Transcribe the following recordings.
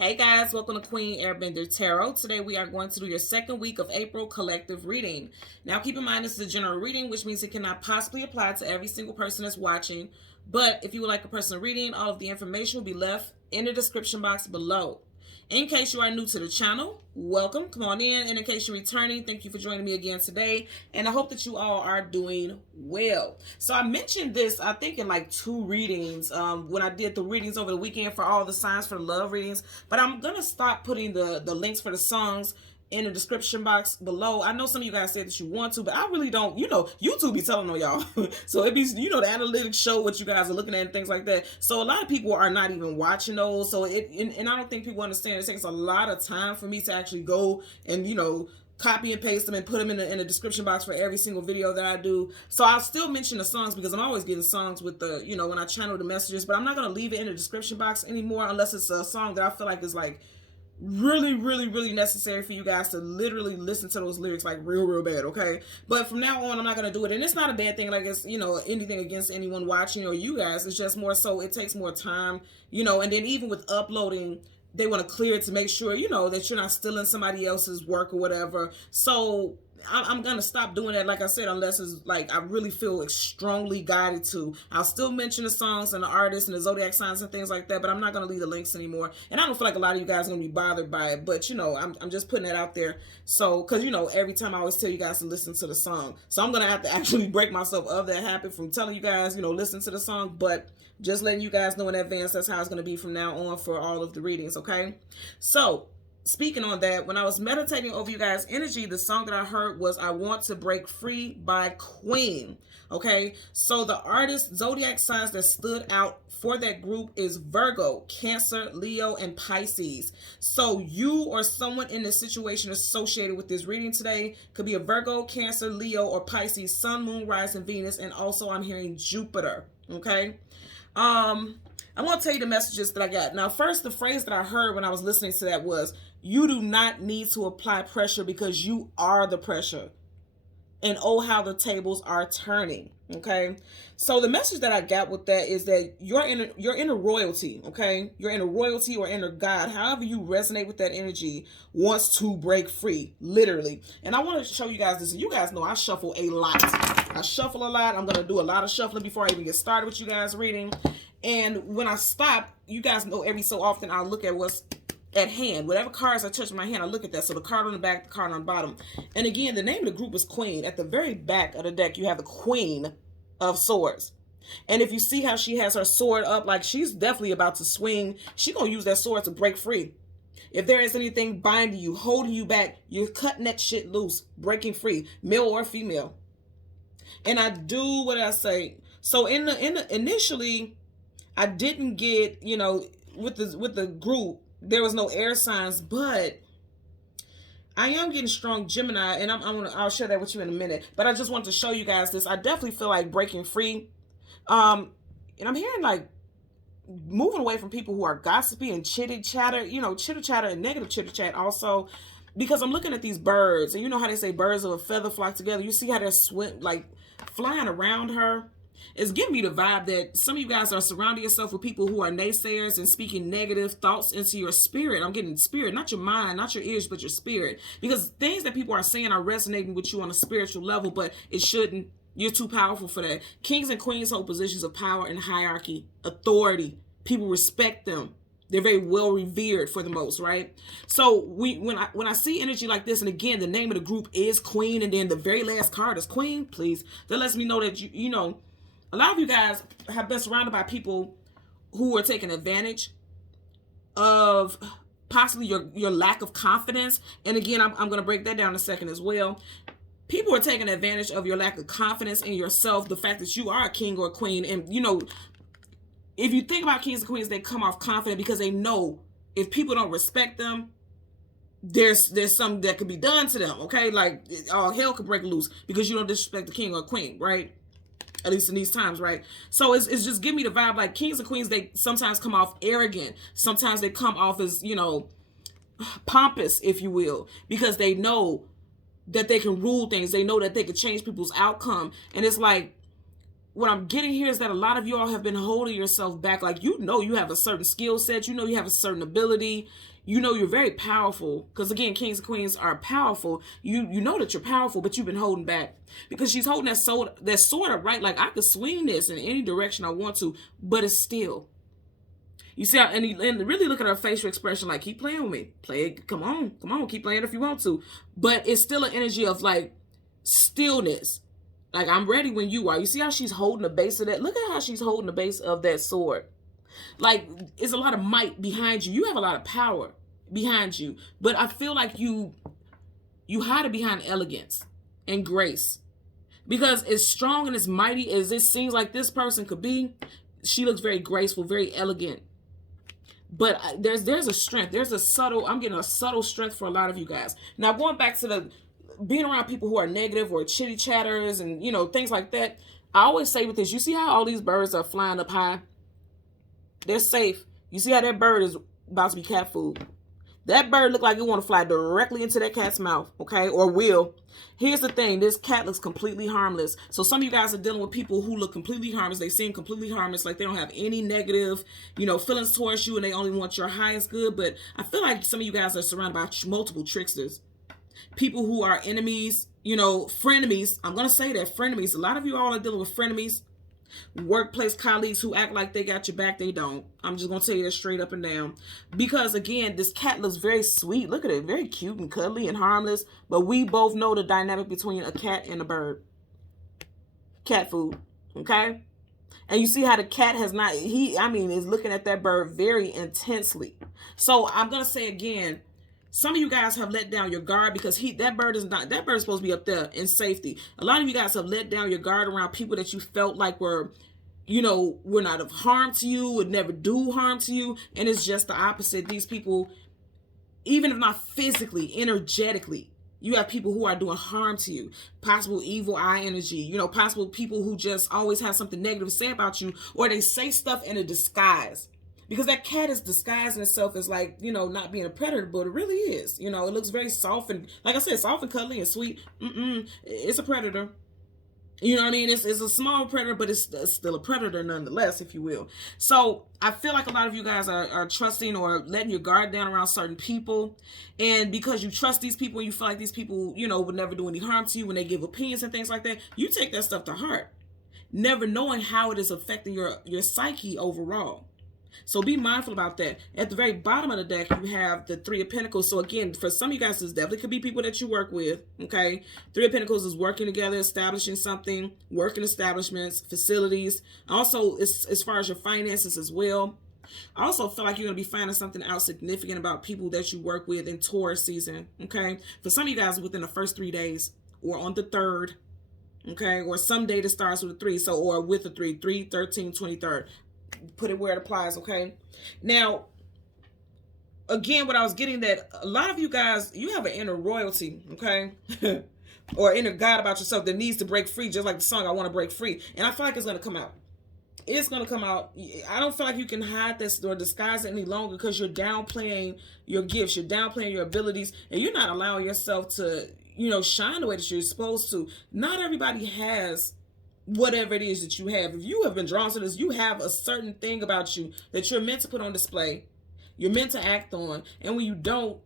Hey guys, welcome to Queen Airbender Tarot. Today we are going to do your second week of April collective reading. Now keep in mind this is a general reading, which means it cannot possibly apply to every single person that's watching. But if you would like a personal reading, all of the information will be left in the description box below. In case you are new to the channel, welcome, come on in. And in case you're returning, thank you for joining me again today. And I hope that you all are doing well. So I mentioned this, I think in like two readings, when I did the readings over the weekend for all the signs for the love readings. But I'm going to stop putting the links for the songs in the description box below. I know some of you guys said that you want to, but I really don't. You know, YouTube be telling on y'all. So it be, you know, the analytics show what you guys are looking at and things like that. So a lot of people are not even watching those. So and I don't think people understand it takes a lot of time for me to actually go and, you know, copy and paste them and put them in the description box for every single video that I do. So I'll still mention the songs because I'm always getting songs with the, you know, when I channel the messages, but I'm not going to leave it in the description box anymore unless it's a song that I feel like is like really necessary for you guys to literally listen to those lyrics like real bad, okay? But from now on, I'm not gonna do it, and it's not a bad thing, like it's, you know, anything against anyone watching or you guys. It's just more so it takes more time, you know. And then even with uploading, they want to clear it to make sure, you know, that you're not stealing somebody else's work or whatever. So I'm gonna stop doing that, like I said, unless it's like I really feel strongly guided to. I'll still mention the songs and the artists and the zodiac signs and things like that, but I'm not gonna leave the links anymore. And I don't feel like a lot of you guys are gonna be bothered by it, but you know, I'm just putting that out there. So, cause you know, every time I always tell you guys to listen to the song, so I'm gonna have to actually break myself of that habit from telling you guys, you know, listen to the song, but just letting you guys know in advance that's how it's gonna be from now on for all of the readings, okay? So speaking on that, when I was meditating over you guys' energy, the song that I heard was I Want to Break Free by Queen. Okay, so the artist zodiac signs that stood out for that group is Virgo, Cancer, Leo, and Pisces. So you or someone in the situation associated with this reading today could be a Virgo, Cancer, Leo, or Pisces, Sun, Moon, Rising, Venus, and also I'm hearing Jupiter. Okay. I'm going to tell you the messages that I got. Now, first, the phrase that I heard when I was listening to that was, you do not need to apply pressure because you are the pressure. And oh, how the tables are turning. Okay. So the message that I got with that is that you're inner royalty. Okay. Your inner royalty or inner God, however you resonate with that energy, wants to break free, literally. And I want to show you guys this. You guys know I shuffle a lot. I shuffle a lot. I'm going to do a lot of shuffling before I even get started with you guys reading. And when I stop, you guys know every so often I'll look at what's at hand. Whatever cards I touch in my hand, I look at that. So the card on the back, the card on the bottom. And again, the name of the group is Queen. At the very back of the deck, you have the Queen of Swords. And if you see how she has her sword up, like she's definitely about to swing, she's going to use that sword to break free. If there is anything binding you, holding you back, you're cutting that shit loose, breaking free, male or female. And I do what I say. So in the initially, I didn't get, you know, with the group, there was no air signs, but I am getting strong Gemini, and I'll share that with you in a minute. But I just want to show you guys this. I definitely feel like breaking free. And I'm hearing like moving away from people who are gossipy and chitter chatter, you know, chitter chatter and negative chitter chat also. Because I'm looking at these birds, and you know how they say birds of a feather flock together. You see how they're like flying around her. It's giving me the vibe that some of you guys are surrounding yourself with people who are naysayers and speaking negative thoughts into your spirit. I'm getting spirit, not your mind, not your ears, but your spirit. Because things that people are saying are resonating with you on a spiritual level, but it shouldn't. You're too powerful for that. Kings and queens hold positions of power and hierarchy, authority. People respect them. They're very well revered for the most, right? So when I see energy like this, and again, the name of the group is Queen, and then the very last card is Queen, please. That lets me know that you know, a lot of you guys have been surrounded by people who are taking advantage of possibly your lack of confidence. And again, I'm going to break that down in a second as well. People are taking advantage of your lack of confidence in yourself, the fact that you are a king or a queen. And, you know, if you think about kings and queens, they come off confident because they know if people don't respect them, there's something that could be done to them, okay? Like, all hell could break loose because you don't disrespect the king or queen, right? At least in these times, right? So it's just give me the vibe like kings and queens, they sometimes come off arrogant. Sometimes they come off as, you know, pompous, if you will, because they know that they can rule things. They know that they can change people's outcome. And it's like, what I'm getting here is that a lot of you all have been holding yourself back. Like, you know, you have a certain skill set. You know, you have a certain ability. You know, you're very powerful. Because again, kings and queens are powerful. You know that you're powerful, but you've been holding back because she's holding that sword up, right? Like, I could swing this in any direction I want to, but it's still. You see, and really look at her facial expression, like, keep playing with me. Play it. Come on, keep playing if you want to. But it's still an energy of like stillness. Like, I'm ready when you are. You see how she's holding the base of that? Look at how she's holding the base of that sword. Like, it's a lot of might behind you. You have a lot of power behind you. But I feel like you hide it behind elegance and grace. Because as strong and as mighty as it seems like this person could be, she looks very graceful, very elegant. But there's a strength. I'm getting a subtle strength for a lot of you guys. Now, going back to the being around people who are negative or chitty chatters and, you know, things like that. I always say with this, you see how all these birds are flying up high? They're safe. You see how that bird is about to be cat food? That bird look like it want to fly directly into that cat's mouth, okay? Or will. Here's the thing. This cat looks completely harmless. So some of you guys are dealing with people who look completely harmless. They seem completely harmless, like they don't have any negative, you know, feelings towards you, and they only want your highest good. But I feel like some of you guys are surrounded by multiple tricksters. People who are enemies, you know, frenemies. I'm going to say that, frenemies. A lot of you all are dealing with frenemies. Workplace colleagues who act like they got your back, they don't. I'm just going to tell you that straight up and down. Because, again, this cat looks very sweet. Look at it. Very cute and cuddly and harmless. But we both know the dynamic between a cat and a bird. Cat food. Okay? And you see how the cat has not, is looking at that bird very intensely. So I'm going to say again, some of you guys have let down your guard because that bird is supposed to be up there in safety. A lot of you guys have let down your guard around people that you felt like were not of harm to you, would never do harm to you. And it's just the opposite. These people, even if not physically, energetically, you have people who are doing harm to you. Possible evil eye energy, possible people who just always have something negative to say about you, or they say stuff in a disguise. Because that cat is disguising itself as like, not being a predator, but it really is. It looks very soft and, like I said, soft and cuddly and sweet. It's a predator. You know what I mean? It's a small predator, but it's still a predator nonetheless, if you will. So I feel like a lot of you guys are trusting or letting your guard down around certain people. And because you trust these people and you feel like these people, would never do any harm to you when they give opinions and things like that, you take that stuff to heart, never knowing how it is affecting your psyche overall. So be mindful about that. At the very bottom of the deck, you have the Three of Pentacles. So again, for some of you guys, this definitely could be people that you work with, okay? Three of Pentacles is working together, establishing something, working establishments, facilities. Also, as far as your finances as well. I also feel like you're going to be finding something out significant about people that you work with in Taurus season, okay? For some of you guys, within the first 3 days or on the 3rd, okay? Or some day that starts with a 3, or with a 3, 13, 23rd. Put it where it applies, okay? Now, again, what I was getting that a lot of you guys, you have an inner royalty, okay? Or inner God about yourself that needs to break free, just like the song, I Want to Break Free. And I feel like it's going to come out. It's going to come out. I don't feel like you can hide this or disguise it any longer because you're downplaying your gifts. You're downplaying your abilities. And you're not allowing yourself to, shine the way that you're supposed to. Not everybody has whatever it is that you have. If you have been drawn to this, you have a certain thing about you that you're meant to put on display. You're meant to act on. And when you don't,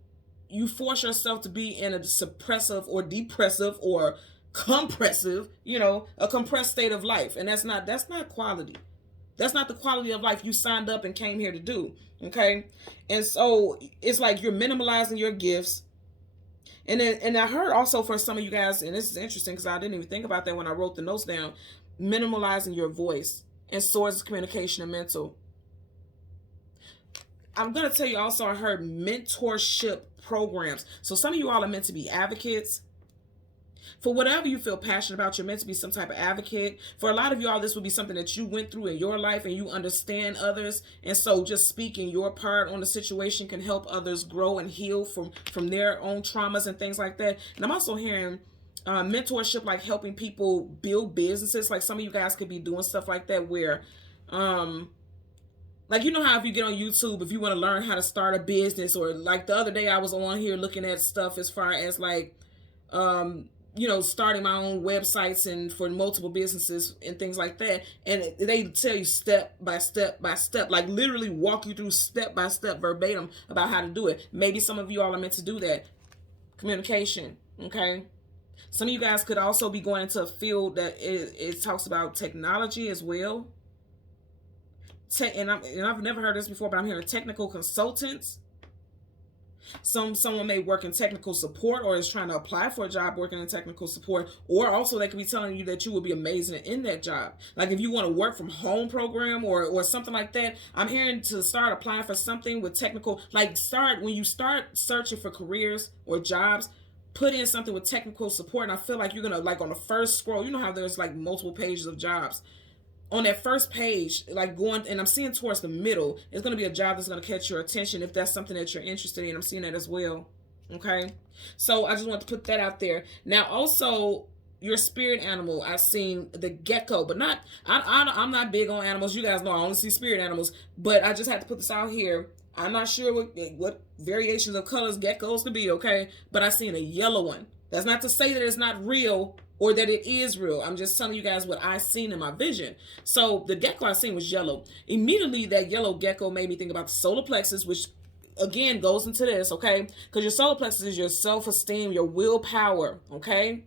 you force yourself to be in a suppressive or depressive or compressive, a compressed state of life. And that's not quality. That's not the quality of life you signed up and came here to do. Okay. And so it's like you're minimalizing your gifts. And I heard also for some of you guys, and this is interesting because I didn't even think about that when I wrote the notes down, minimalizing your voice and sources of communication and mental. I'm going to tell you also, I heard mentorship programs. So some of you all are meant to be advocates. For whatever you feel passionate about, you're meant to be some type of advocate. For a lot of y'all, this would be something that you went through in your life and you understand others. And so just speaking your part on the situation can help others grow and heal from their own traumas and things like that. And I'm also hearing mentorship, like helping people build businesses. Like some of you guys could be doing stuff like that where, like, how if you get on YouTube, if you want to learn how to start a business, or like the other day I was on here looking at stuff as far as like, starting my own websites and for multiple businesses and things like that. And they tell you step by step by step, like literally walk you through step by step verbatim about how to do it. Maybe some of you all are meant to do that. Communication, okay? Some of you guys could also be going into a field that it talks about technology as well. And I've never heard this before, but I'm hearing technical consultants. Someone may work in technical support or is trying to apply for a job working in technical support, or also they could be telling you that you will be amazing in that job. Like if you want to work from home program or something like that, I'm hearing to start applying for something with technical, like when you start searching for careers or jobs, put in something with technical support. And I feel like you're going to, like on the first scroll, you know how there's like multiple pages of jobs. On that first page, like going, and I'm seeing towards the middle, it's going to be a job that's going to catch your attention if that's something that you're interested in. I'm seeing that as well. Okay. So I just want to put that out there. Now, also your spirit animal, I've seen the gecko, but I'm not big on animals. You guys know I only see spirit animals, but I just had to put this out here. I'm not sure what variations of colors geckos could be. Okay. But I seen a yellow one. That's not to say that it's not real or that it is real. I'm just telling you guys what I seen in my vision. So the gecko I seen was yellow. Immediately that yellow gecko made me think about the solar plexus, which again goes into this, okay? Because your solar plexus is your self-esteem, your willpower, okay?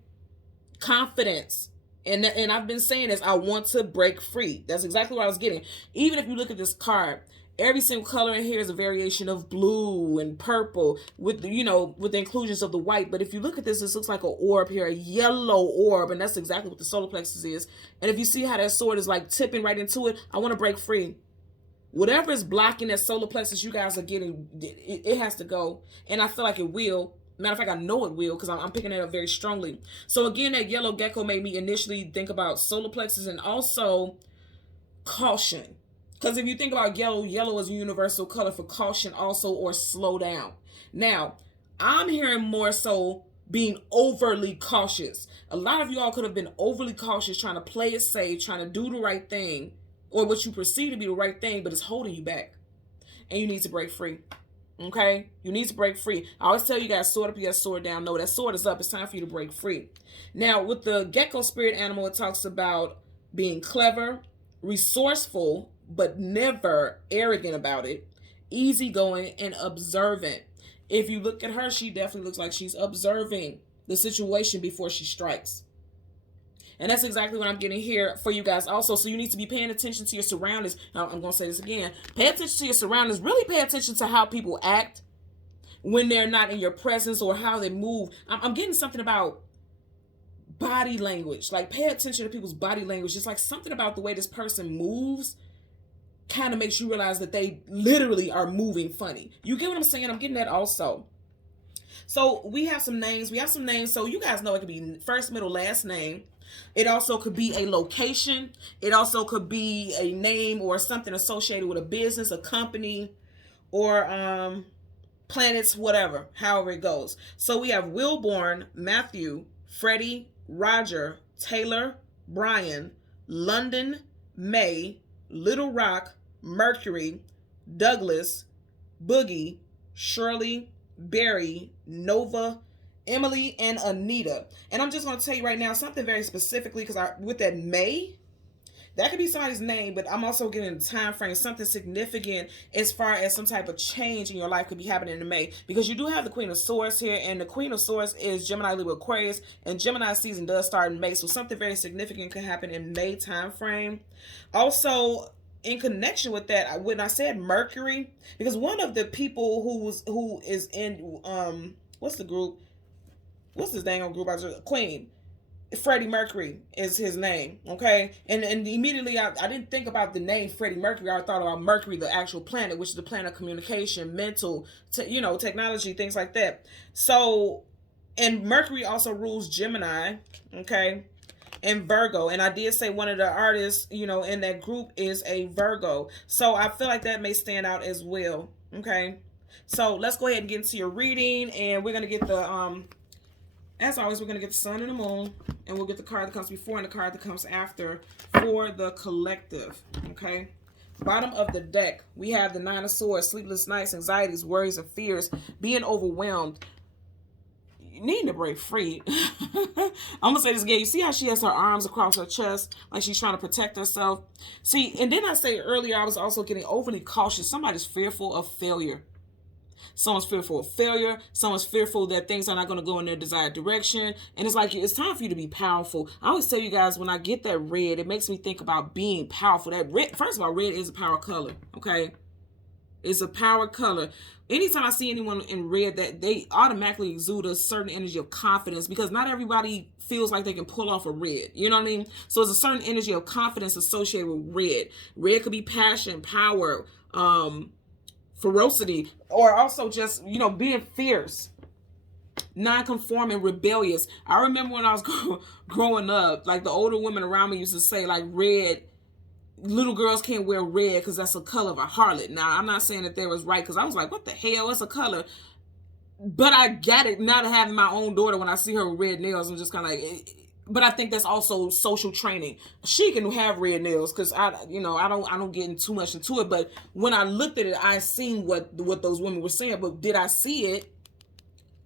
Confidence. And I've been saying this, I want to break free. That's exactly what I was getting. Even if you look at this card, every single color in here is a variation of blue and purple with the inclusions of the white. But if you look at this looks like an orb here, a yellow orb, and that's exactly what the solar plexus is. And if you see how that sword is like tipping right into it, I want to break free. Whatever is blocking that solar plexus you guys are getting, it has to go. And I feel like it will. Matter of fact, I know it will because I'm picking it up very strongly. So again, that yellow gecko made me initially think about solar plexus and also caution. Because if you think about yellow is a universal color for caution also, or slow down. Now, I'm hearing more so being overly cautious. A lot of you all could have been overly cautious, trying to play it safe, trying to do the right thing, or what you perceive to be the right thing, but it's holding you back. And you need to break free. Okay? You need to break free. I always tell you guys, sword up, you guys sword down. No, that sword is up. It's time for you to break free. Now, with the gecko spirit animal, it talks about being clever, resourceful, but never arrogant about it, easygoing, and observant. If you look at her, she definitely looks like she's observing the situation before she strikes. And that's exactly what I'm getting here for you guys also. So you need to be paying attention to your surroundings. Now, I'm going to say this again. Pay attention to your surroundings. Really pay attention to how people act when they're not in your presence or how they move. I'm getting something about body language. Like, pay attention to people's body language. It's like something about the way this person moves kind of makes you realize that they literally are moving funny. You get what I'm saying? I'm getting that also. So we have some names. So you guys know it could be first, middle, last name. It also could be a location. It also could be a name or something associated with a business, a company, or planets, whatever, however it goes. So we have Wilborn, Matthew, Freddie, Roger, Taylor, Brian, London, May, Little Rock, Mercury, Douglas, Boogie, Shirley, Barry, Nova, Emily, and Anita. And I'm just going to tell you right now something very specifically, because with that May, that could be somebody's name, but I'm also getting a time frame, something significant as far as some type of change in your life could be happening in May, because you do have the Queen of Swords here, and the Queen of Swords is Gemini, Libra, Aquarius, and Gemini season does start in May, so something very significant could happen in May time frame. Also, in connection with that, when I said Mercury, because one of the people who is in what's the group? What's this dang old group? Queen. Freddie Mercury is his name, okay? And immediately I didn't think about the name Freddie Mercury. I thought about Mercury, the actual planet, which is the planet of communication, mental, technology, things like that. So, and Mercury also rules Gemini, okay, and Virgo. And I did say one of the artists, in that group is a Virgo. So I feel like that may stand out as well, okay? So let's go ahead and get into your reading, and we're going to get the, as always, we're going to get the sun and the moon, and we'll get the card that comes before and the card that comes after for the collective, okay? Bottom of the deck, we have the Nine of Swords, sleepless nights, anxieties, worries, and fears, being overwhelmed. needing to break free. I'm gonna say this again. You see how she has her arms across her chest, like she's trying to protect herself. See, and then I say earlier, I was also getting overly cautious. Somebody's fearful of failure. Someone's fearful of failure. Someone's fearful that things are not going to go in their desired direction. And it's like, it's time for you to be powerful. I always tell you guys, when I get that red, it makes me think about being powerful. That red, first of all, red is a power color, okay? It's a power color. Anytime I see anyone in red, that they automatically exude a certain energy of confidence, because not everybody feels like they can pull off a red. You know what I mean? So there's a certain energy of confidence associated with red. Red could be passion, power, ferocity, or also just, you know, being fierce, non-conforming, rebellious. I remember when I was growing up, like the older women around me used to say, like, red, little girls can't wear red because that's a color of a harlot. Now, I'm not saying that they was right, because I was like, what the hell, it's a color. But I got it now to having my own daughter. When I see her with red nails, I'm just kind of like, but I think that's also social training. She can have red nails, because I don't get too much into it. But when I looked at it, I seen what those women were saying. But did I see it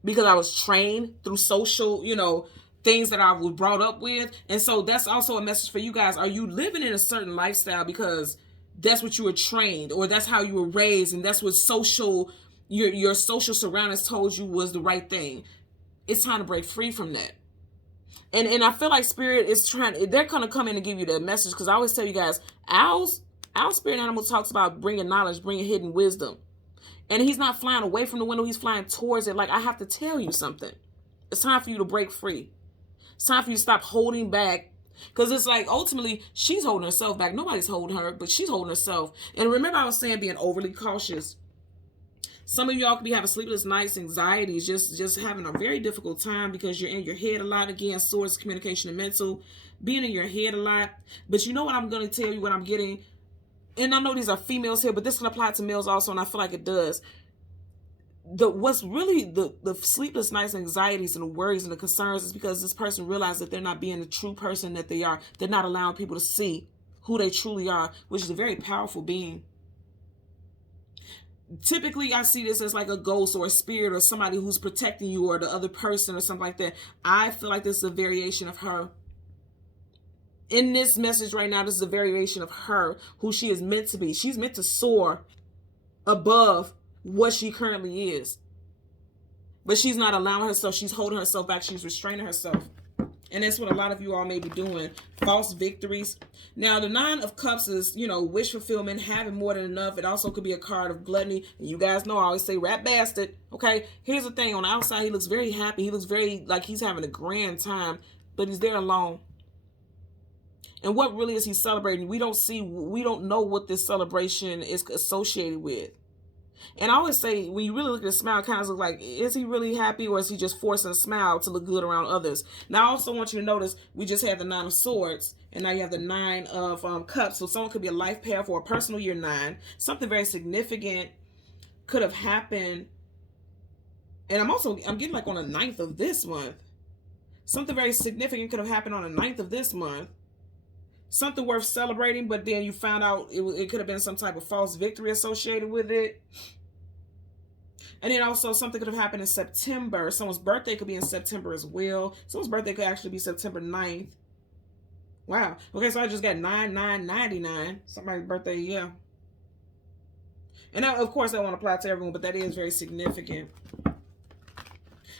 because I was trained through social, things that I was brought up with? And so that's also a message for you guys. Are you living in a certain lifestyle because that's what you were trained, or that's how you were raised, and that's what your social surroundings told you was the right thing? It's time to break free from that. And I feel like Spirit is they're going to come in and give you that message, because I always tell you guys, our spirit animal talks about bringing knowledge, bringing hidden wisdom. And he's not flying away from the window, he's flying towards it. Like, I have to tell you something. It's time for you to break free. It's time for you to stop holding back, because it's like, ultimately, she's holding herself back. Nobody's holding her, but she's holding herself. And remember, I was saying being overly cautious. Some of y'all could be having sleepless nights, anxieties, just having a very difficult time because you're in your head a lot. Again, swords, communication, and mental. Being in your head a lot. But you know what I'm going to tell you, what I'm getting? And I know these are females here, but this can apply to males also, and I feel like it does. What's really the sleepless nights, anxieties, and the worries and the concerns is because this person realizes that they're not being the true person that they are. They're not allowing people to see who they truly are, which is a very powerful being. Typically, I see this as like a ghost or a spirit or somebody who's protecting you, or the other person or something like that. I feel like this is a variation of her. In this message right now, this is a variation of her, who she is meant to be. She's meant to soar above what she currently is. But she's not allowing herself. She's holding herself back. She's restraining herself. And that's what a lot of you all may be doing. False victories. Now, the 9 of Cups is, wish fulfillment, having more than enough. It also could be a card of gluttony. And you guys know I always say rat bastard. Okay? Here's the thing. On the outside, he looks very happy. He looks very like he's having a grand time. But he's there alone. And what really is he celebrating? We don't know what this celebration is associated with. And I always say, when you really look at the smile, it kind of looks like, is he really happy, or is he just forcing a smile to look good around others? Now, I also want you to notice, we just had the 9 of Swords, and now you have the 9 of Cups. So someone could be a life path or a personal year 9. Something very significant could have happened. And I'm getting like on the 9th of this month. Something very significant could have happened on the 9th of this month. Something worth celebrating, but then you found out it could have been some type of false victory associated with it. And then also something could have happened in September. Someone's birthday could be in September as well. Someone's birthday could actually be September 9th. Wow. Okay, so I just got 9999. Somebody's birthday, yeah. And now, of course, that won't apply to everyone, but that is very significant.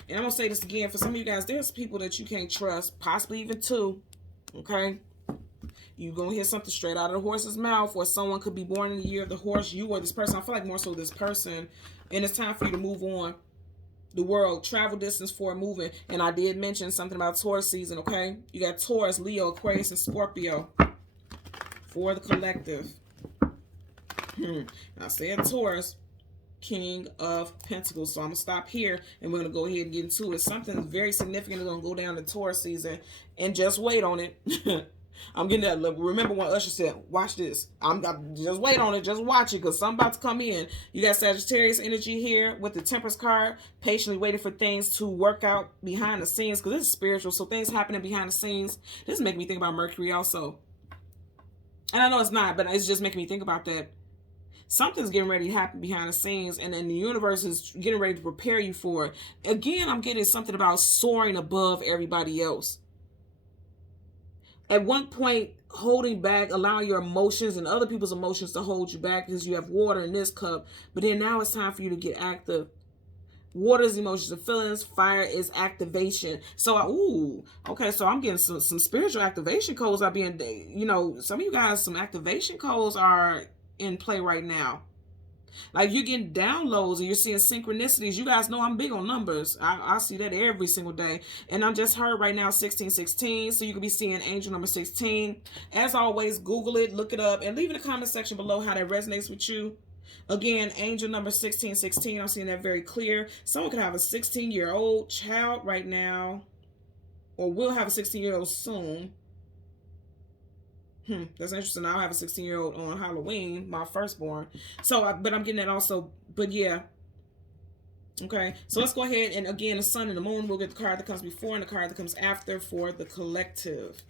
And I'm going to say this again. For some of you guys, there's people that you can't trust, possibly even 2. Okay? You're going to hear something straight out of the horse's mouth, or someone could be born in the year of the horse, you or this person. I feel like more so this person. And it's time for you to move on. The world, travel distance for moving. And I did mention something about Taurus season, okay? You got Taurus, Leo, Aquarius, and Scorpio for the collective. I said Taurus, King of Pentacles. So I'm going to stop here, and we're going to go ahead and get into it. Something very significant is going to go down in Taurus season, and just wait on it. I'm getting that. Remember when Usher said, watch this. I'm just wait on it. Just watch it, because something about to come in. You got Sagittarius energy here with the Temperance card. Patiently waiting for things to work out behind the scenes, because this is spiritual. So things happening behind the scenes. This is making me think about Mercury also. And I know it's not, but it's just making me think about that. Something's getting ready to happen behind the scenes, and then the universe is getting ready to prepare you for it. Again, I'm getting something about soaring above everybody else. At one point, holding back, allowing your emotions and other people's emotions to hold you back because you have water in this cup. But then now it's time for you to get active. Water is emotions and feelings. Fire is activation. So, okay, so I'm getting some spiritual activation codes are being, some of you guys, some activation codes are in play right now. Like, you're getting downloads and you're seeing synchronicities. You guys know I'm big on numbers. I see that every single day. And I'm just heard right now 1616. So you could be seeing angel number 16. As always, Google it, look it up, and leave in the comment section below how that resonates with you. Again, angel number 1616. I'm seeing that very clear. Someone could have a 16-year-old child right now, or will have a 16-year-old soon. That's interesting. I'll have a 16-year-old on Halloween, my firstborn. So, but I'm getting that also. But yeah. Okay. So let's go ahead. And again, the sun and the moon. We'll get the card that comes before and the card that comes after for the collective.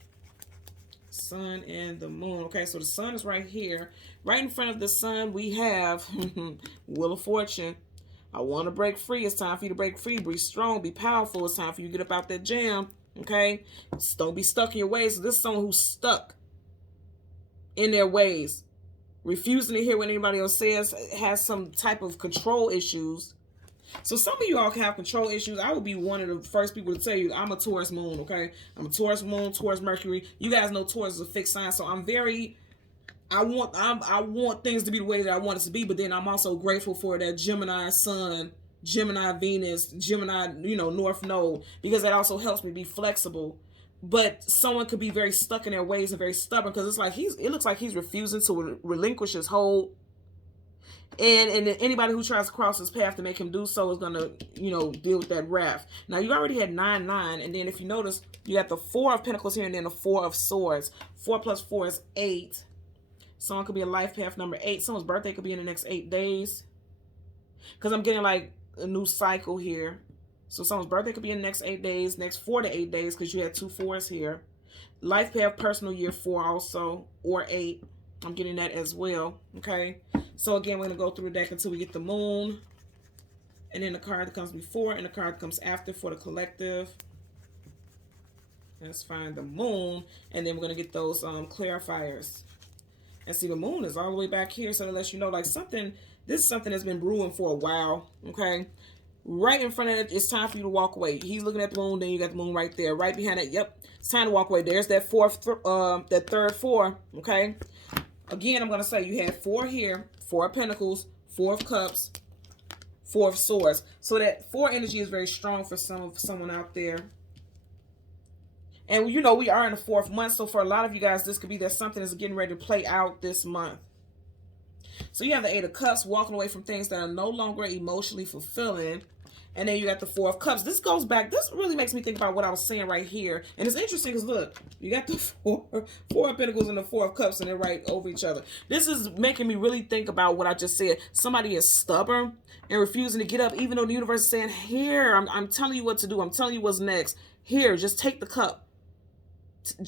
Sun and the moon. Okay. So the sun is right here. Right in front of the sun, we have Wheel of Fortune. I want to break free. It's time for you to break free. Be strong. Be powerful. It's time for you to get up out that jam. Okay. Just don't be stuck in your ways. So this is someone who's stuck in their ways, refusing to hear what anybody else says, has some type of control issues. So some of you all can have control issues. I would be one of the first people to tell you I'm a Taurus moon, okay? I'm a Taurus moon, Taurus Mercury. You guys know Taurus is a fixed sign, so I want things to be the way that I want it to be, but then I'm also grateful for that Gemini sun, Gemini Venus, Gemini, North Node, because that also helps me be flexible. But someone could be very stuck in their ways and very stubborn, because it looks like he's refusing to relinquish his hold. And anybody who tries to cross his path to make him do so is going to, deal with that wrath. Now, you already had 9-9. And then if you notice, you got the 4 of Pentacles here and then the 4 of Swords. 4 plus 4 is 8. Someone could be a life path number 8. Someone's birthday could be in the next 8 days. Because I'm getting like a new cycle here. So someone's birthday could be in the next 8 days, next 4 to 8 days, because you had 2 4s here. Life path, personal year 4 also, or 8. I'm getting that as well, okay? So again, we're going to go through the deck until we get the moon. And then the card that comes before and the card that comes after for the collective. Let's find the moon. And then we're going to get those clarifiers. And see, the moon is all the way back here. So that lets you know, like, this is something that's been brewing for a while, okay? Right in front of it, it's time for you to walk away. He's looking at the moon, then you got the moon right there. Right behind it, yep, it's time to walk away. There's that third 4, okay? Again, I'm going to say you had 4 here, 4 of Pentacles, 4 of Cups, 4 of Swords. So that 4 energy is very strong for someone out there. And, we are in the 4th month, so for a lot of you guys, this could be that something is getting ready to play out this month. So you have the 8 of Cups, walking away from things that are no longer emotionally fulfilling. And then you got the 4 of Cups. This goes back. This really makes me think about what I was saying right here. And it's interesting because, look, you got the 4 of Pentacles and the 4 of Cups, and they're right over each other. This is making me really think about what I just said. Somebody is stubborn and refusing to get up, even though the universe is saying, here, I'm telling you what to do. I'm telling you what's next. Here, just take the cup.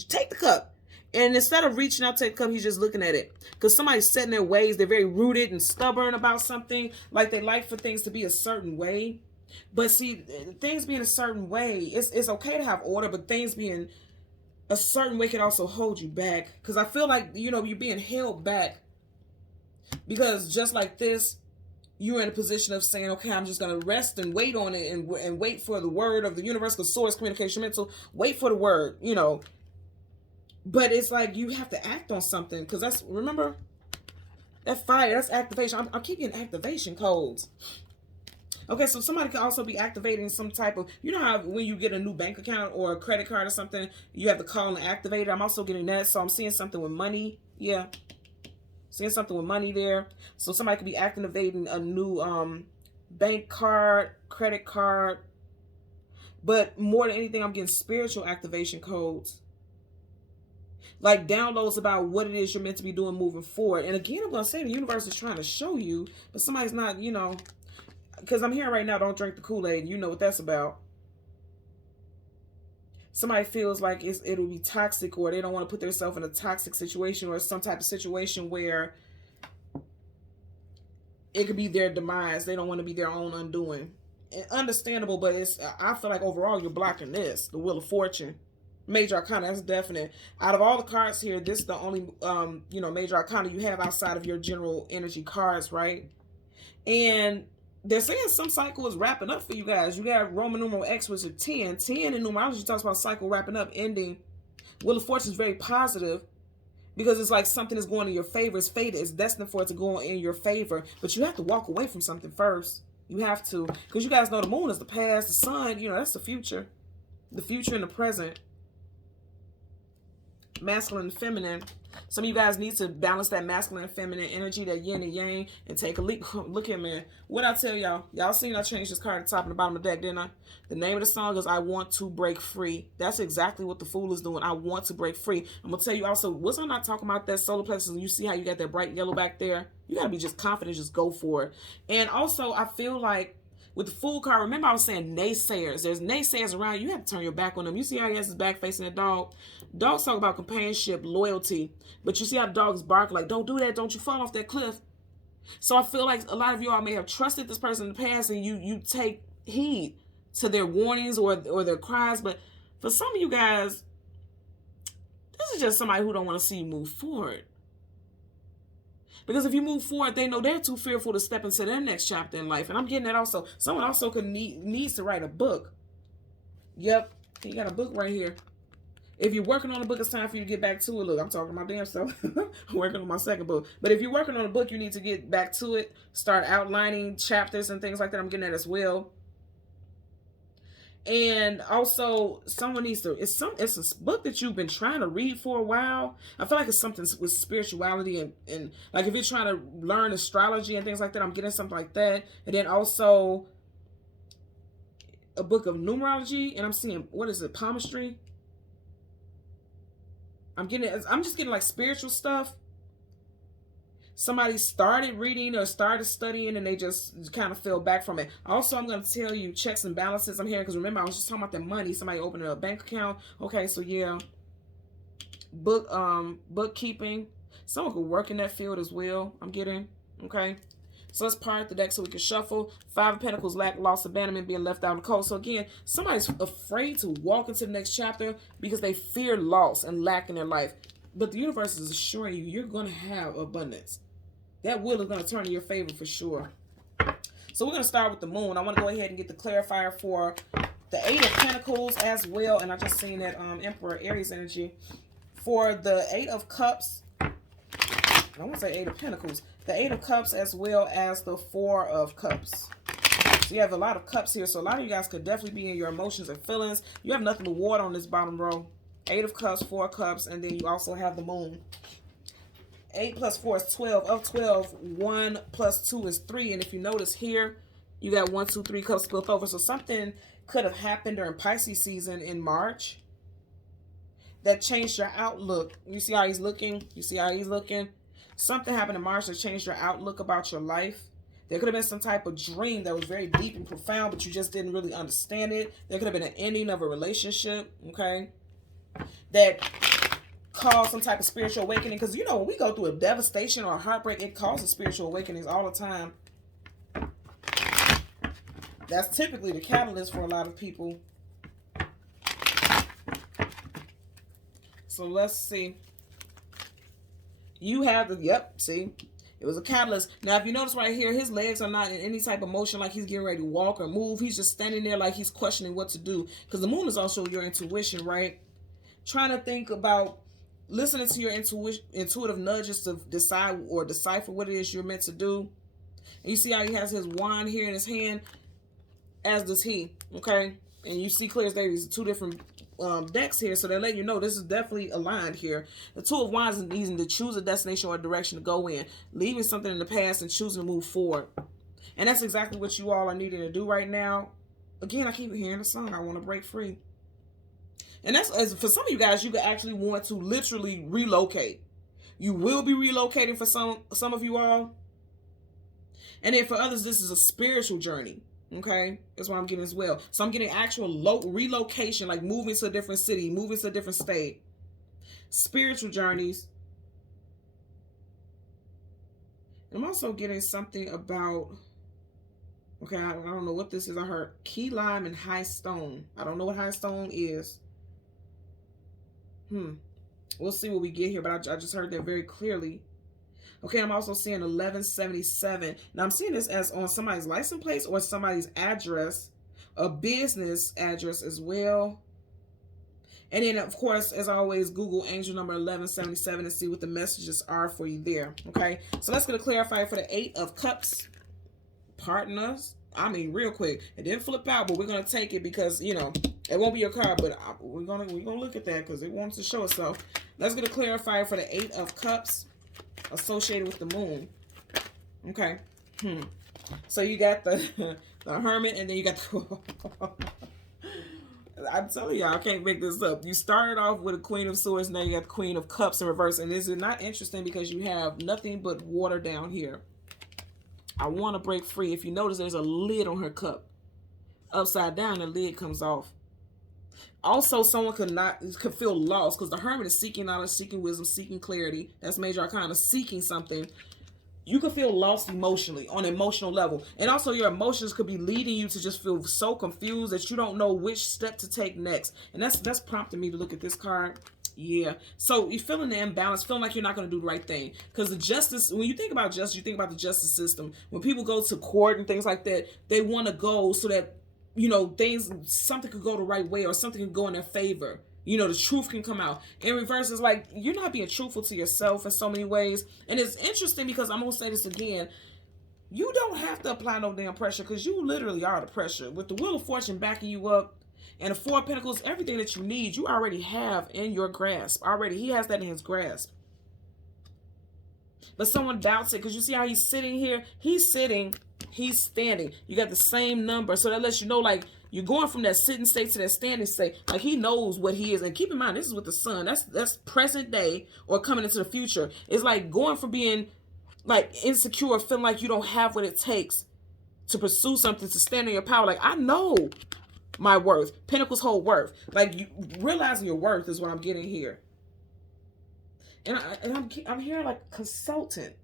Take the cup. And instead of reaching out to take the cup, he's just looking at it. Because somebody's set in their ways. They're very rooted and stubborn about something. Like they like for things to be a certain way. But see, things being a certain way, it's okay to have order, but things being a certain way can also hold you back. Because I feel like, you're being held back. Because just like this, you're in a position of saying, okay, I'm just going to rest and wait on it and wait for the word of the universe, because source, communication, mental, wait for the word, But it's like you have to act on something, because remember, that fire, that's activation. I keep getting activation codes. Okay, so somebody could also be activating some type of, how when you get a new bank account or a credit card or something, you have to call and activate it. I'm also getting that, so I'm seeing something with money. Yeah, seeing something with money there. So somebody could be activating a new bank card, credit card. But more than anything, I'm getting spiritual activation codes. Like downloads about what it is you're meant to be doing moving forward. And again, I'm going to say the universe is trying to show you, but somebody's not, because I'm hearing right now, don't drink the Kool-Aid. You know what that's about. Somebody feels like it'll be toxic, or they don't want to put themselves in a toxic situation or some type of situation where it could be their demise. They don't want to be their own undoing. And understandable, but I feel like overall you're blocking this, the Wheel of Fortune. Major Arcana, that's definite. Out of all the cards here, this is the only Major Arcana you have outside of your general energy cards, right? And they're saying some cycle is wrapping up for you guys. You got Roman numeral X, which is 10. 10 in numerology talks about cycle wrapping up, ending. Wheel of Fortune is very positive because it's like something is going in your favor. It's fated. It's destined for it to go in your favor. But you have to walk away from something first. You have to. Because you guys know the moon is the past. The sun, that's the future. The future and the present. Masculine and feminine. Some of you guys need to balance that masculine and feminine energy, that yin and yang, and take a look here, man. What I tell y'all? Y'all seen I changed this card at the top and the bottom of the deck, didn't I? The name of the song is I Want to Break Free. That's exactly what the Fool is doing. I want to break free. I'm going to tell you also, wasn't I not talking about that solar plexus, and you see how you got that bright yellow back there? You got to be just confident, just go for it. And also, I feel like with the Fool card, remember I was saying naysayers. There's naysayers around. You have to turn your back on them. You see how he has his back facing the dog? Dogs talk about companionship, loyalty. But you see how dogs bark like, don't do that. Don't you fall off that cliff. So I feel like a lot of y'all may have trusted this person in the past and you take heed to their warnings or their cries. But for some of you guys, this is just somebody who don't want to see you move forward. Because if you move forward, they know they're too fearful to step into their next chapter in life. And I'm getting that also. Someone also needs to write a book. Yep. You got a book right here. If you're working on a book, it's time for you to get back to it. Look, I'm talking my damn self. I'm working on my second book. But if you're working on a book, you need to get back to it. Start outlining chapters and things like that. I'm getting that as well. And also, someone needs to, it's a book that you've been trying to read for a while. I feel like it's something with spirituality and like if you're trying to learn astrology and things like that, I'm getting something like that. And then also a book of numerology, and I'm seeing, what is it, palmistry? I'm just getting like spiritual stuff. Somebody started reading or started studying and they just kind of fell back from it. Also, I'm going to tell you checks and balances. I'm hearing, because remember, I was just talking about the money. Somebody opening a bank account. Okay, so yeah. Bookkeeping. Someone could work in that field as well. I'm getting. Okay. So let's part the deck so we can shuffle. 5 of Pentacles, lack, loss, abandonment, being left out in the cold. So again, somebody's afraid to walk into the next chapter because they fear loss and lack in their life. But the universe is assuring you you're going to have abundance. That wheel is going to turn in your favor for sure. So we're going to start with the moon. I want to go ahead and get the clarifier for the 8 of Pentacles as well. And I just seen that Emperor Aries energy. For the 8 of Cups, I want to say 8 of Pentacles. The 8 of Cups as well as the 4 of Cups. So you have a lot of cups here. So a lot of you guys could definitely be in your emotions and feelings. You have nothing but water on this bottom row. 8 of Cups, 4 of Cups, and then you also have the moon. 8 plus 4 is 12. Of 12, 1 plus 2 is 3. And if you notice here, you got 1, 2, 3 cups spilled over. So something could have happened during Pisces season in March that changed your outlook. You see how he's looking? You see how he's looking? Something happened in March that changed your outlook about your life. There could have been some type of dream that was very deep and profound, but you just didn't really understand it. There could have been an ending of a relationship, okay, that caused some type of spiritual awakening. Because, you know, when we go through a devastation or a heartbreak, it causes spiritual awakenings all the time. That's typically the catalyst for a lot of people. So let's see. You have the, yep, see, it was a catalyst. Now, if you notice right here, his legs are not in any type of motion like he's getting ready to walk or move. He's just standing there like he's questioning what to do. Because the moon is also your intuition, right? Trying to think about, listening to your intuitive nudges to decide or decipher what it is you're meant to do. And you see how he has his wand here in his hand, as does he, okay? And you see clear as day, these 2 different decks here, so they're letting you know this is definitely aligned here. The 2 of Wands is needing to choose a destination or a direction to go in, leaving something in the past and choosing to move forward. And that's exactly what you all are needing to do right now. Again, I keep hearing the song, I want to break free. And that's, as for some of you guys, you could actually want to literally relocate. You will be relocating for some of you all. And then for others, this is a spiritual journey. Okay, that's what I'm getting as well. So I'm getting actual relocation, like moving to a different city, moving to a different state. Spiritual journeys. I'm also getting something about, okay, I don't know what this is. I heard key lime and high stone. I don't know what high stone is. We'll see what we get here, but I just heard that very clearly. Okay, I'm also seeing 1177. Now, I'm seeing this as on somebody's license plate or somebody's address, a business address as well. And then, of course, as always, Google angel number 1177 and see what the messages are for you there. Okay, so let's get a clarifier for the 8 of Cups. Pardon us. I mean, real quick. It didn't flip out, but we're going to take it because, you know, it won't be your card, but we're gonna look at that because it wants to show itself. Let's get a clarifier for the 8 of Cups associated with the moon. Okay. So you got the Hermit, and then you got the I'm telling y'all, I can't make this up. You started off with a Queen of Swords, now you got the Queen of Cups in reverse. And is it not interesting because you have nothing but water down here? I want to break free. If you notice, there's a lid on her cup. Upside down, the lid comes off. Also, someone could feel lost because the Hermit is seeking knowledge, seeking wisdom, seeking clarity. That's major arcana, seeking something. You could feel lost emotionally, on an emotional level. And also your emotions could be leading you to just feel so confused that you don't know which step to take next. And that's prompting me to look at this card. Yeah. So you're feeling the imbalance, feeling like you're not going to do the right thing. Because the justice, when you think about justice, you think about the justice system. When people go to court and things like that, they want to go so that, you know, something could go the right way or something can go in their favor. You know, the truth can come out. In reverse, it's like you're not being truthful to yourself in so many ways. And it's interesting because I'm going to say this again. You don't have to apply no damn pressure because you literally are the pressure. With the Wheel of Fortune backing you up and the Four of Pentacles, everything that you need, you already have in your grasp. Already, he has that in his grasp. But someone doubts it because you see how he's sitting here? He's sitting, he's standing. You got the same number. So that lets you know, like, you're going from that sitting state to that standing state. Like, he knows what he is. And keep in mind, this is with the sun. That's present day or coming into the future. It's like going from being, like, insecure, feeling like you don't have what it takes to pursue something, to stand in your power. Like, I know my worth. Pentacles hold worth. Like, you realizing your worth is what I'm getting here. And I'm hearing, like, consultant.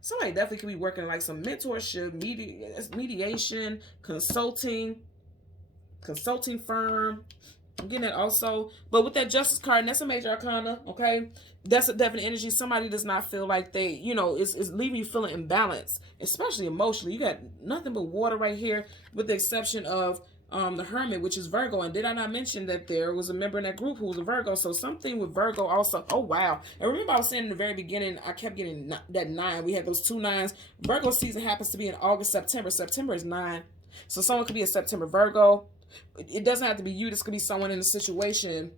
Somebody definitely could be working like some mentorship, mediation, consulting firm. I'm getting that also. But with that Justice card, and that's a major arcana, okay? That's a definite energy. Somebody does not feel like they, you know, is leaving you feeling imbalanced, especially emotionally. You got nothing but water right here, with the exception of the Hermit, which is Virgo. And did I not mention that there was a member in that group who was a Virgo? So something with Virgo also. Oh, wow. And remember I was saying in the very beginning, I kept getting that 9. We had those 2 9s. Virgo season happens to be in August, September. September is 9. So someone could be a September Virgo. It doesn't have to be you. This could be someone in a situation.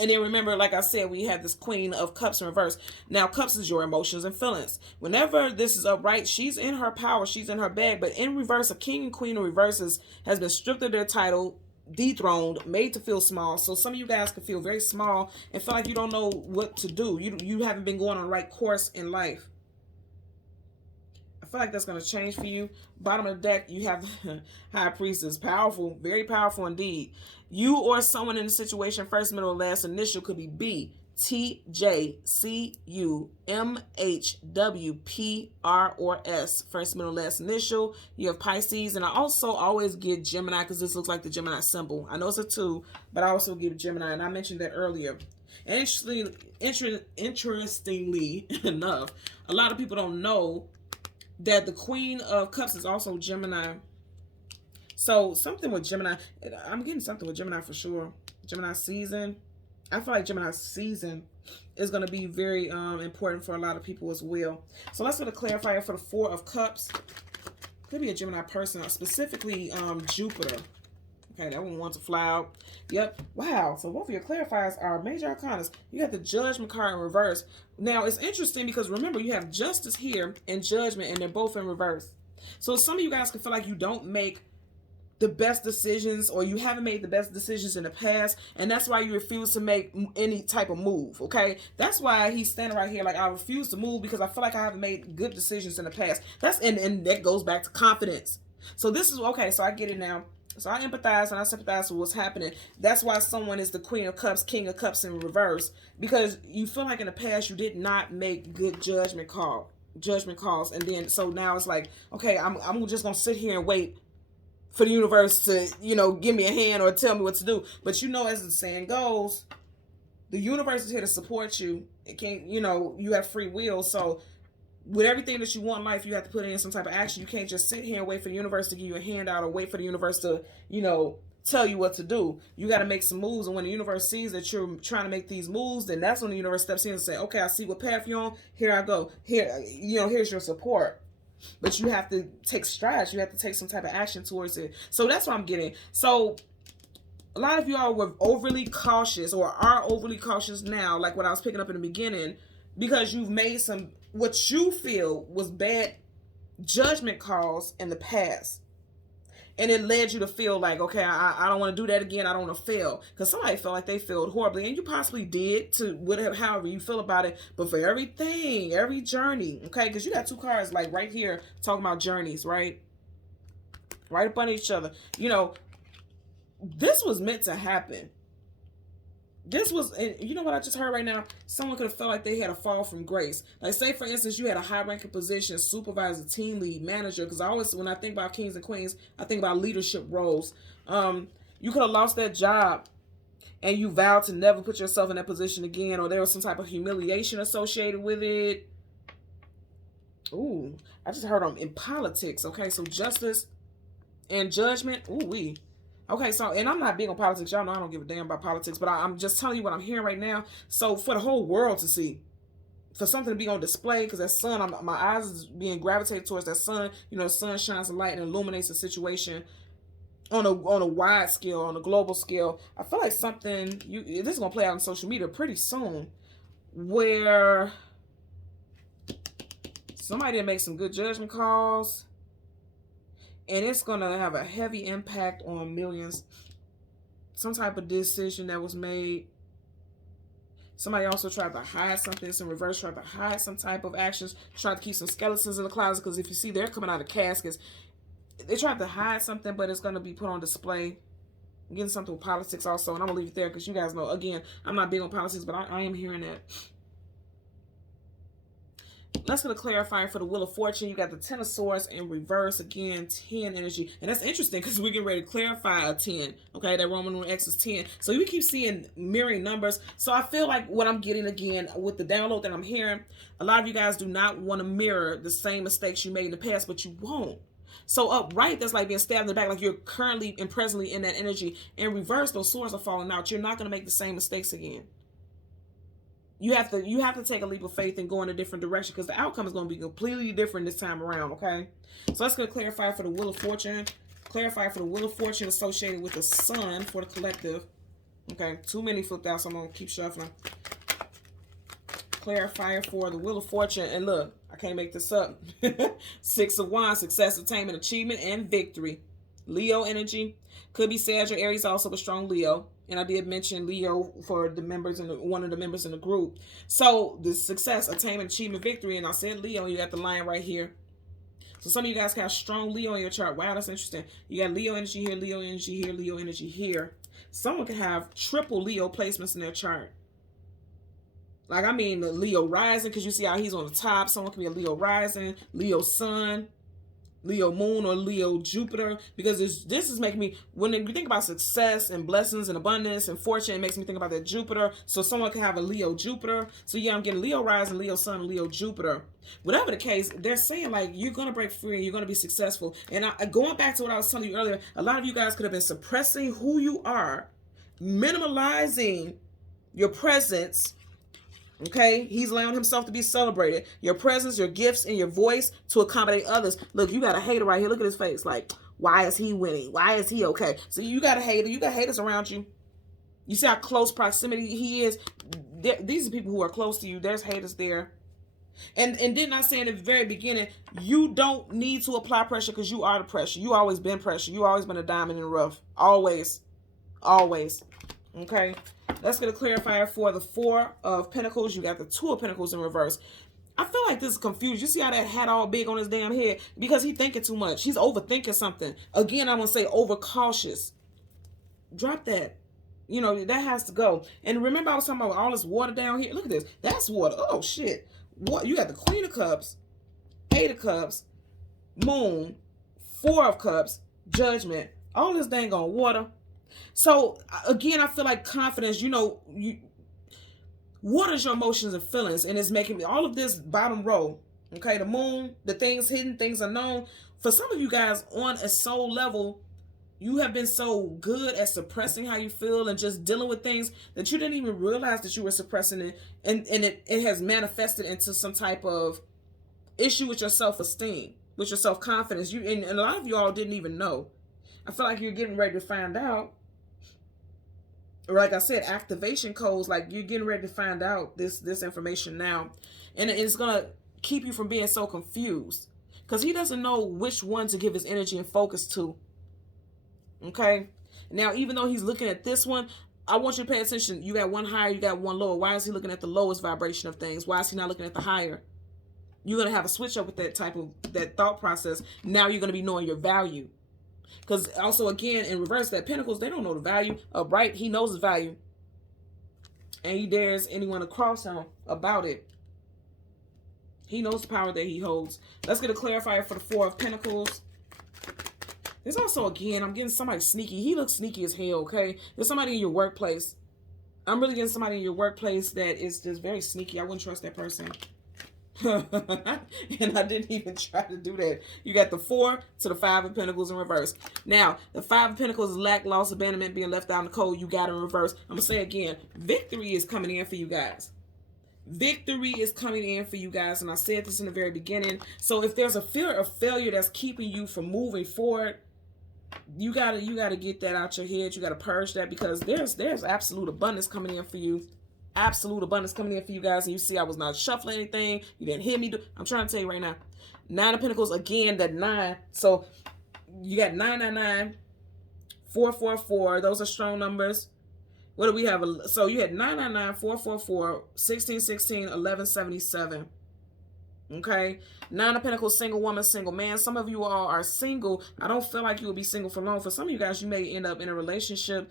And then remember, like I said, we have this Queen of Cups in reverse. Now, Cups is your emotions and feelings. Whenever this is upright, she's in her power. She's in her bag. But in reverse, a King and Queen in reverses has been stripped of their title, dethroned, made to feel small. So some of you guys can feel very small and feel like you don't know what to do. You haven't been going on the right course in life. I feel like that's going to change for you. Bottom of the deck, you have High Priestess. Powerful, very powerful indeed. You or someone in the situation, first, middle, last initial could be B, T, J, C, U, M, H, W, P, R, or S. First, middle, last initial. You have Pisces. And I also always get Gemini because this looks like the Gemini symbol. I know it's a 2, but I also give Gemini. And I mentioned that earlier. And interestingly enough, a lot of people don't know that the Queen of Cups is also Gemini. So something with Gemini, I'm getting something with Gemini for sure. Gemini season. I feel like Gemini season is going to be very important for a lot of people as well. So let's get a clarifier for the 4 of Cups. Could be a Gemini person, specifically Jupiter. Okay, that one wants to fly out. Yep. Wow. So both of your clarifiers are major arcanas. You got the Judgment card in reverse. Now, it's interesting because remember, you have Justice here and Judgment, and they're both in reverse. So some of you guys can feel like you don't make the best decisions, or you haven't made the best decisions in the past, and that's why you refuse to make any type of move, okay? That's why he's standing right here like, I refuse to move because I feel like I haven't made good decisions in the past. And that goes back to confidence. So this is, okay, so I get it now. So I empathize and I sympathize with what's happening. That's why someone is the Queen of Cups, King of Cups in reverse, because you feel like in the past you did not make good judgment calls, and then so now it's like, okay, I'm just gonna sit here and wait for the universe to, you know, give me a hand or tell me what to do. But you know, as the saying goes, the universe is here to support you. It can't, you know, you have free will. So with everything that you want in life, you have to put in some type of action. You can't just sit here and wait for the universe to give you a handout or wait for the universe to, you know, tell you what to do. You got to make some moves. And when the universe sees that you're trying to make these moves, then that's when the universe steps in and say, okay, I see what path you're on. Here I go. Here, you know, here's your support. But you have to take strides. You have to take some type of action towards it. So that's what I'm getting. So a lot of you all were overly cautious or are overly cautious now, like what I was picking up in the beginning, because you've made some, what you feel was bad judgment calls in the past. And it led you to feel like, okay, I don't want to do that again. I don't want to fail. Because somebody felt like they failed horribly. And you possibly did, to whatever, however you feel about it. But for everything, every journey, okay? Because you got two cards like right here talking about journeys, right? Right up under each other. You know, this was meant to happen. This was, and you know what I just heard right now? Someone could have felt like they had a fall from grace. Like, say, for instance, you had a high-ranking position, supervisor, team lead, manager. Because I always, when I think about kings and queens, I think about leadership roles. You could have lost that job, and you vowed to never put yourself in that position again, or there was some type of humiliation associated with it. Ooh, I just heard in politics. Okay, so justice and judgment. Ooh, wee. Okay, so, and I'm not big on politics. Y'all know I don't give a damn about politics, but I'm just telling you what I'm hearing right now. So for the whole world to see, for something to be on display, because that sun, my eyes is being gravitated towards that sun. You know, the sun shines a light and illuminates the situation on a wide scale, on a global scale. I feel like something, this is going to play out on social media pretty soon, where somebody didn't make some good judgment calls. And it's going to have a heavy impact on millions. Some type of decision that was made. Somebody also tried to hide something. It's in reverse, tried to hide some type of actions. Tried to keep some skeletons in the closet. Because if you see, they're coming out of caskets. They tried to hide something, but it's going to be put on display. I'm getting something with politics also. And I'm going to leave it there because you guys know, again, I'm not big on politics, but I am hearing that. Let's go to clarify for the Wheel of Fortune. You got the Ten of Swords in reverse. Again, 10 energy. And that's interesting because we're getting ready to clarify a 10. Okay, that Roman numeral X is 10. So you keep seeing mirroring numbers. So I feel like what I'm getting, again, with the download that I'm hearing, a lot of you guys do not want to mirror the same mistakes you made in the past, but you won't. So upright, that's like being stabbed in the back, like you're currently and presently in that energy. In reverse, those swords are falling out. You're not going to make the same mistakes again. You have to take a leap of faith and go in a different direction because the outcome is going to be completely different this time around, okay? So let's go clarify for the Wheel of Fortune. Clarify for the Wheel of Fortune associated with the Sun for the collective. Okay, too many flipped out, so I'm going to keep shuffling. Clarifier for the Wheel of Fortune. And look, I can't make this up. 6 of Wands, success, attainment, achievement, and victory. Leo energy. Could be Sag or Aries, also a strong Leo. And I did mention Leo for the members in one of the members in the group. So the success, attainment, achievement, victory. And I said Leo, and you got the line right here. So some of you guys have strong Leo in your chart. Wow, that's interesting. You got Leo energy here, Leo energy here, Leo energy here. Someone could have triple Leo placements in their chart. Like, I mean, the Leo rising, because you see how he's on the top. Someone could be a Leo rising, Leo sun, Leo moon, or Leo Jupiter, because this is making me, when you think about success and blessings and abundance and fortune, it makes me think about that Jupiter. So someone can have a Leo Jupiter. So yeah, I'm getting Leo rising, Leo sun, Leo Jupiter. Whatever the case, they're saying like you're going to break free and you're going to be successful. And going back to what I was telling you earlier, a lot of you guys could have been suppressing who you are, minimalizing your presence. Okay, he's allowing himself to be celebrated. Your presence, your gifts, and your voice to accommodate others. Look, you got a hater right here. Look at his face. Like, why is he winning? Why is he okay? So you got a hater. You got haters around you. You see how close proximity he is. These are people who are close to you. There's haters there. And didn't I say in the very beginning, you don't need to apply pressure because you are the pressure. You always been pressure. You always been a diamond in the rough. Always. Always. Okay. Let's get a clarifier for the Four of Pentacles. You got the Two of Pentacles in reverse. I feel like this is confused. You see how that hat all big on his damn head? Because he thinking too much. He's overthinking something. Again, I'm going to say overcautious. Drop that. You know, that has to go. And remember I was talking about all this water down here? Look at this. That's water. Oh, shit. What? You got the Queen of Cups, Eight of Cups, Moon, Four of Cups, Judgment. All this dang on water. So, again, I feel like confidence, you know, what is your emotions and feelings? And it's making me all of this bottom row. Okay, the moon, the things hidden, things unknown. For some of you guys on a soul level, you have been so good at suppressing how you feel and just dealing with things that you didn't even realize that you were suppressing it. And it has manifested into some type of issue with your self-esteem, with your self-confidence. And a lot of you all didn't even know. I feel like you're getting ready to find out. Like I said, activation codes, like you're getting ready to find out this information now. And it's going to keep you from being so confused. Because he doesn't know which one to give his energy and focus to. Okay? Now, even though he's looking at this one, I want you to pay attention. You got one higher, you got one lower. Why is he looking at the lowest vibration of things? Why is he not looking at the higher? You're going to have a switch up with that thought process. Now you're going to be knowing your value. Because also, again, in reverse, that Pentacles, they don't know the value. Upright, he knows his value. And he dares anyone to cross him about it. He knows the power that he holds. Let's get a clarifier for the Four of Pentacles. There's also, again, I'm getting somebody sneaky. He looks sneaky as hell, okay? There's somebody in your workplace. I'm really getting somebody in your workplace that is just very sneaky. I wouldn't trust that person. And I didn't even try to do that. You got the Four to the Five of Pentacles in reverse. Now, the Five of Pentacles is lack, loss, abandonment, being left out in the cold. You got it in reverse. I'm going to say again, victory is coming in for you guys. Victory is coming in for you guys. And I said this in the very beginning. So if there's a fear of failure that's keeping you from moving forward, you gotta get that out your head. You gotta purge that, because there's absolute abundance coming in for you. Absolute abundance coming in for you guys. And you see, I was not shuffling anything. You didn't hear me. I'm trying to tell you right now. Nine of Pentacles, again, that 9. So you got 999, 444. Those are strong numbers. What do we have? So you had 999, 444, 1616, 1177. Okay. Nine of Pentacles, single woman, single man. Some of you all are single. I don't feel like you will be single for long. For some of you guys, you may end up in a relationship.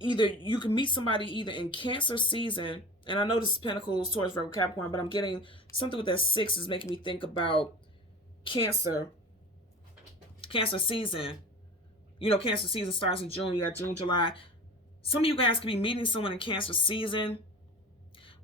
Either you can meet somebody either in Cancer season, and I know this is Pentacles, Taurus, Virgo, Capricorn, but I'm getting something with that 6 is making me think about Cancer season. You know, Cancer season starts in June. You got June, July. Some of you guys could be meeting someone in Cancer season.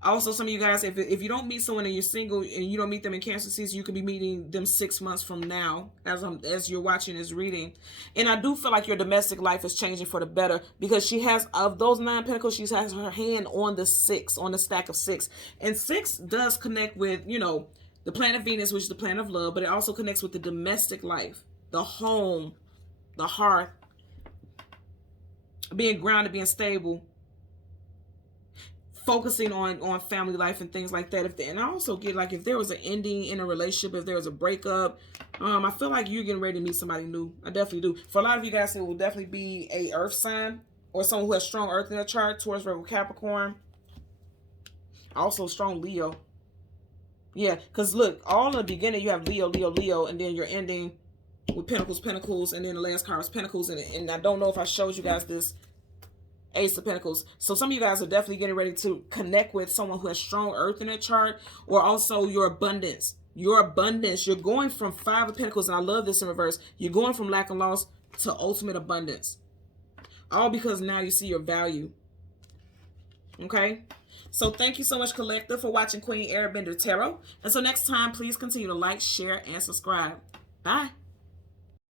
Also, some of you guys, if you don't meet someone and you're single and you don't meet them in Cancer season, you could be meeting them 6 months from now as you're watching this reading. And I do feel like your domestic life is changing for the better, because she has, of those 9 Pentacles, she has her hand on the 6, on the stack of 6. And 6 does connect with, you know, the planet Venus, which is the planet of love, but it also connects with the domestic life, the home, the hearth, being grounded, being stable, focusing on family life and things like that. And I also get, like, if there was an ending in a relationship, if there was a breakup, I feel like you're getting ready to meet somebody new. I definitely do. For a lot of you guys, it will definitely be a earth sign or someone who has strong earth in their chart, Taurus, Virgo, Capricorn. Also strong Leo. Yeah, because look, all in the beginning you have Leo, Leo, Leo, and then you're ending with Pentacles, Pentacles, and then the last card is Pentacles. And I don't know if I showed you guys this Ace of Pentacles. So some of you guys are definitely getting ready to connect with someone who has strong earth in their chart, or also your abundance. Your abundance. You're going from 5 of Pentacles, and I love this in reverse. You're going from lack and loss to ultimate abundance. All because now you see your value. Okay? So thank you so much, Collective, for watching Queen Airbender Tarot. Until next time, please continue to like, share, and subscribe. Bye.